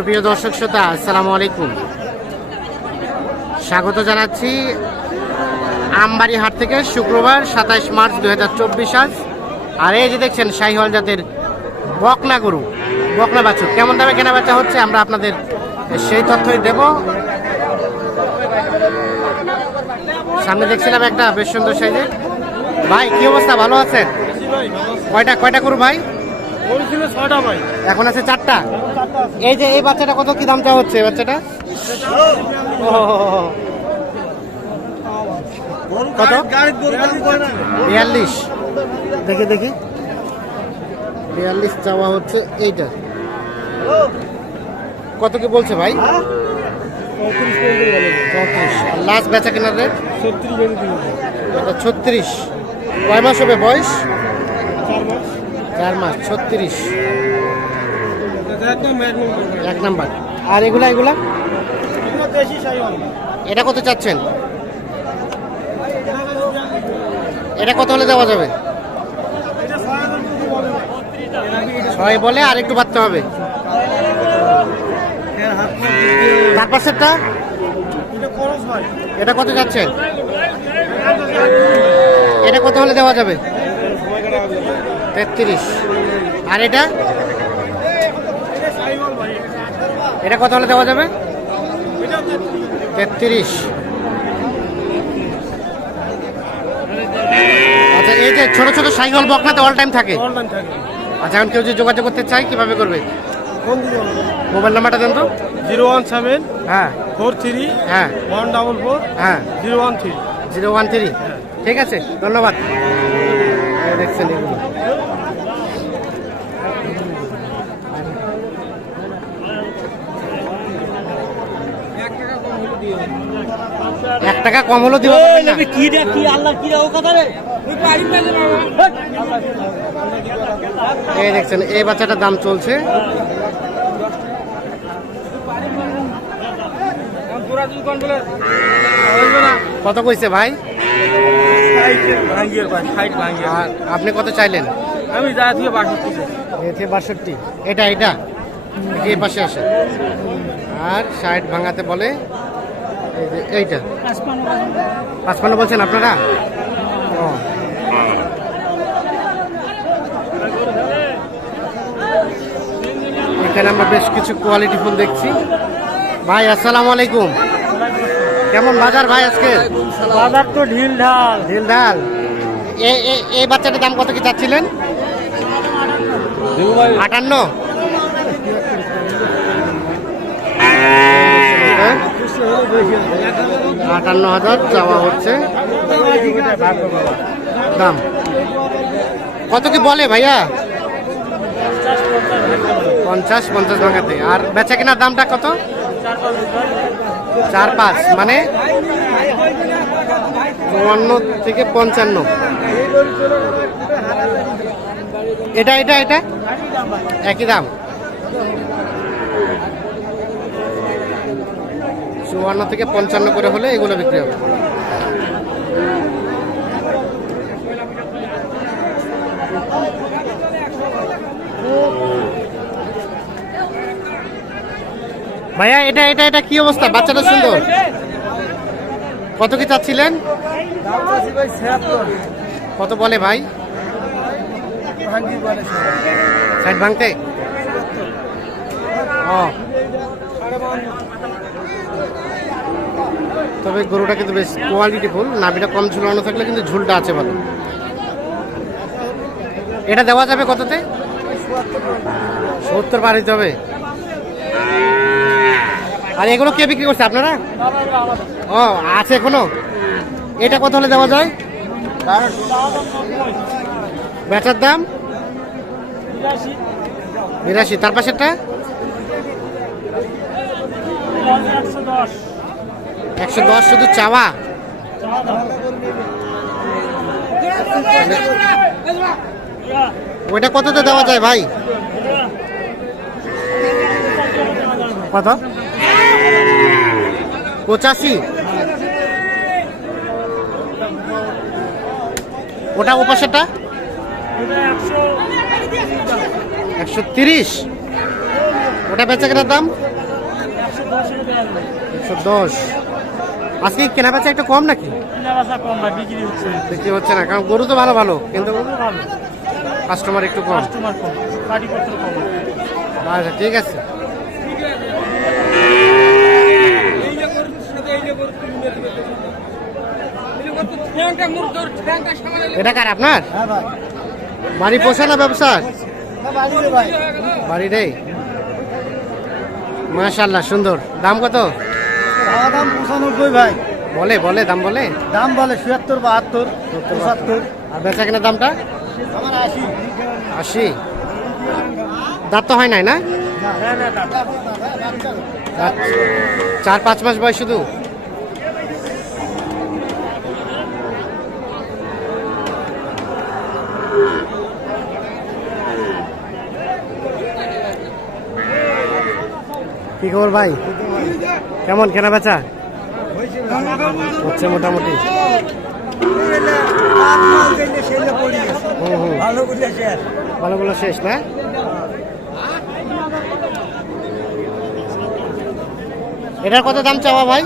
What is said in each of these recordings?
সুপ্রিয় দর্শক শ্রোতা, আসসালামু আলাইকুম। স্বাগত জানাচ্ছি আমবাড়ি হাট থেকে। শুক্রবার 27 মার্চ 2024 আজ। আর এই যে দেখছেন শাহিওয়াল জাতের বকনা গরু, বকনা বাছুর কেমন দামে কেনা বেচা হচ্ছে আমরা আপনাদের সেই তথ্যই দেব। সামনে দেখছিলাম একটা বেশ সুন্দর সাইজের। ভাই কি অবস্থা, ভালো আছেন? কয়টা গরু ভাই? এখন আছে 4টা। এই যে এই বাচ্চাটা কত কি দাম চাওয়া হচ্ছে? এই বাচ্চাটা কত? 42। দেখি 42 চাওয়া হচ্ছে। এইটা কত কি বলছে ভাই? 34। লাস্ট বেচা কেনার রেট 36। কয় মাস হবে বয়স? 4 মাস। 36 এক নাম্বার। আর এগুলা এটা কত চাচ্ছেন? এটা কত হলে দেওয়া যাবে? 6 বলে, আর একটু বাড়তে হবে। তার পাশেরটা এটা কত যাচ্ছেন? এটা কত হলে দেওয়া যাবে? 33। আর এটা কত হলে দেওয়া যাবে? 33। আচ্ছা, এই যে ছোট ছোট শাহিওয়াল বকনাতে অল টাইম থাকে? আচ্ছা, এখন কেউ যদি যোগাযোগ করতে চায় কিভাবে করবে? মোবাইল নাম্বারটা দেন তো। 017 হ্যাঁ 43 হ্যাঁ 144 হ্যাঁ 013। 013। ঠিক আছে, ধন্যবাদ। দেখছেন এগুলো ৳1 কম হলো দিব না। এই দেখছেন এই বাচ্চাটার দাম চলছে। কত কইছে ভাই? আর আপনি কত চাইলেন? আমি যা দিয়ে 62। এটা এই পাশে আসে। আর 60 ভাঙাতে বলে। এই যে এইটা 55 বলছেন আপনারা? ও, এখানে আমরা বেশ কিছু কোয়ালিটি ফুল দেখছি। ভাই আসসালামু আলাইকুম। কেমন বাজার ভাই আজকে? বাজার তো ঢিল ঢাল। এই বাচ্চাটার দাম কত কি চাচ্ছিলেন? 58। 58,000 চাওয়া হচ্ছে দাম। কত কি বলে ভাইয়া? 50 ভাঙাতে। আর বেচা কেনার দামটা কত? 4-5 মানে 54 থেকে 55। এটা একই দাম। 54 থেকে 55 করে হলে এগুলো বিক্রি হবে। ভাইয়া এটা কি অবস্থা? বাচ্চাটা সুন্দর। কত কি চাচ্ছিলেন? কত বলে ভাই? 60 ভাঙতে। ও, তবে গরুটা কিন্তু বেশ কোয়ালিটি ফুল। নাভিটা কম ঝুলানো থাকলে কিন্তু ঝুলটা আছে ভালো। এটা দেওয়া যাবে কততে? 70 পার হইতে হবে। আর এগুলো কে বিক্রি করছে, আপনারা? ও, আছে এখনো। এটা কত হলে দেওয়া যায়? বেচার দাম 82। তার পাশেরটা 110 শুধু চাওয়া। ওইটা কততে দেওয়া যায় ভাই? কত? 85। ওটা ও পাশেরটা 130। ওটা বেচা কেনার দাম 110। আজকে কেনা বেচা একটু কম নাকি? কম না, বিক্রি হচ্ছে। বিক্রি হচ্ছে না, কারণ গরু তো ভালো ভালো, কিন্তু ভালো, কাস্টমার একটু কম। কাস্টমার কম, গাড়িপত্র কম। আচ্ছা ঠিক আছে। এটা কার আপনার? হ্যাঁ ভাই, বাড়ি পোষা না ব্যবসা? বাড়িতে ভাই, বাড়িটাই। মাশাআল্লাহ, সুন্দর। দাম কত? ভাড়া দাম 95 ভাই। বলে বলে দাম বলে? দাম বলে 76, 72, 75। আর বেচা কেনার দামটা? আমার 80। 80। দাঁত তো হয় নাই না? দাঁত 4-5 মাস বয়স শুধু? কি খবর ভাই? কেমন কেনা বেচা হচ্ছে? মোটামুটি। ভালোগুলো শেষ না? এটার কত দাম চাওয়া ভাই?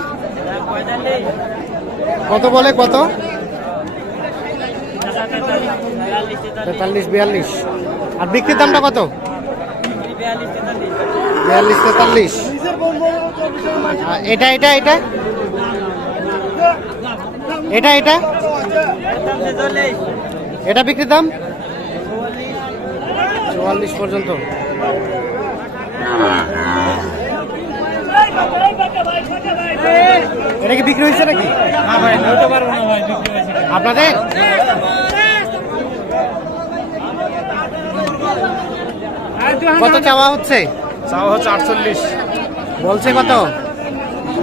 কত বলে? কত? 43-42। আর বিক্রির দামটা কত? 42-43। এটা এটা এটা এটা এটা এটা বিক্রির দাম 44 পর্যন্ত। এটা কি বিক্রি হয়েছে নাকি? আপনাদের? কত চাওয়া হচ্ছে? চাওয়া হচ্ছে 48, বলছে কত?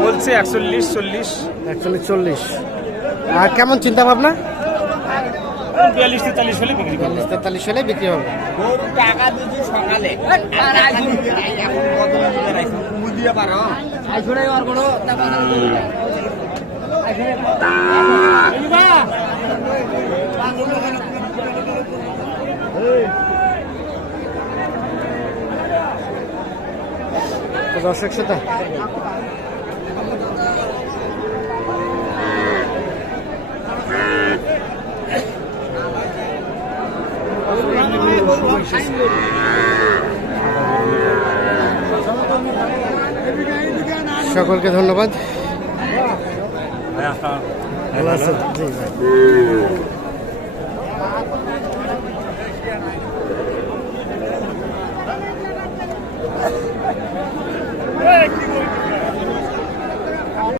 বলছে 41, 40, 41-40। আর কেমন চিন্তা ভাবনা? 42-43 হলে বিক্রি করবো। 43 হলে বিক্রি হবে। টাকা দিচ্ছি সকালে আর আইসি এখন কত বুঝিয়ে পারো আইসুরাই আর কোনো দর্শক শ্রোতা, সকলকে ধন্যবাদ। ভালো আছেন? জি ভাই।